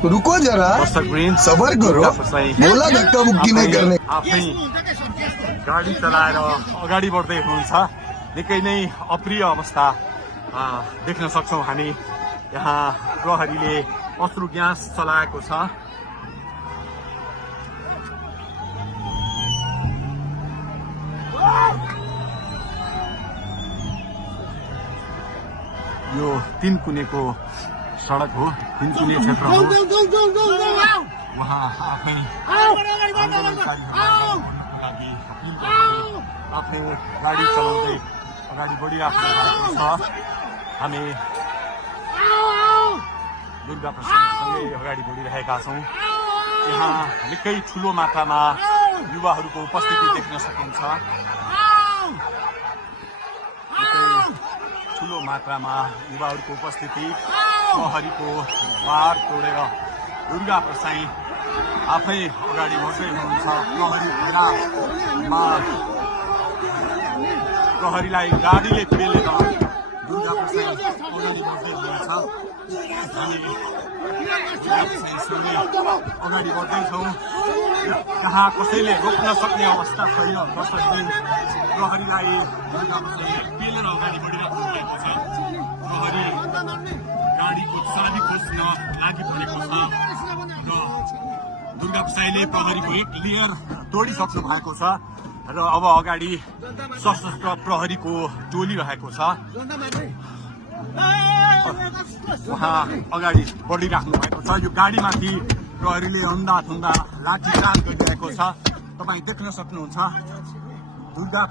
रुको जरा, सबर करो, बोला धक्का मुक्की नहीं करने। आफै गाडी चलाएर अगाडि बढ्दै हुनुहुन्छ। निकै नै अप्रिय अवस्था देख्न सक्छौं हामी। यहाँ प्रहरीले अश्रु ग्यास चलाएको छ। यो तीनकुनेको सडक हो, तीनकुने क्षेत्र हो। उहाँ आफै आन्दोलनकारीहरूलाई आफै गाडी चलाउँदै अगाडि बढिराख्नु भएको छ। हामी दुर्गा प्रसादसँगै अगाडि बढिरहेका छौँ। यहाँ निकै ठुलो मात्रामा युवाहरूको उपस्थिति देख्न सकिन्छ। ठुलो मात्रामा युवाहरूको उपस्थिति, प्रहरीको बार तोडेर दुर्गा प्रसाई आफै अगाडि बढ्दै हुनुहुन्छ। प्रहरीलाई गाडीले पेलेर दुर्गा प्रसाई अगाडि बढ्दै हुनुहुन्छ। हामी अगाडि बढ्दैछौँ। यहाँ कसैले रोक्न सक्ने अवस्था छैन। जसरी प्रहरीलाई दुर्गा प्रसाई पेलेर अगाडि बढिरहेको भएको छ। प्रहरी गाडीको चाबी खोज्न लागि परेको छ र दुर्गा प्रसाईले प्रहरीको एक लेयर तोडिसक्नु भएको छ र अब अगाडि सशस्त्र प्रहरीको टोली रहेको छ। उहाँ अगाडि बढिराख्नु भएको छ। यो गाडीमाथि प्रहरीले अन्धाधुन्दा लाठीचार्ज गरिरहेको छ। तपाईँ देख्न सक्नुहुन्छ। दुर्गा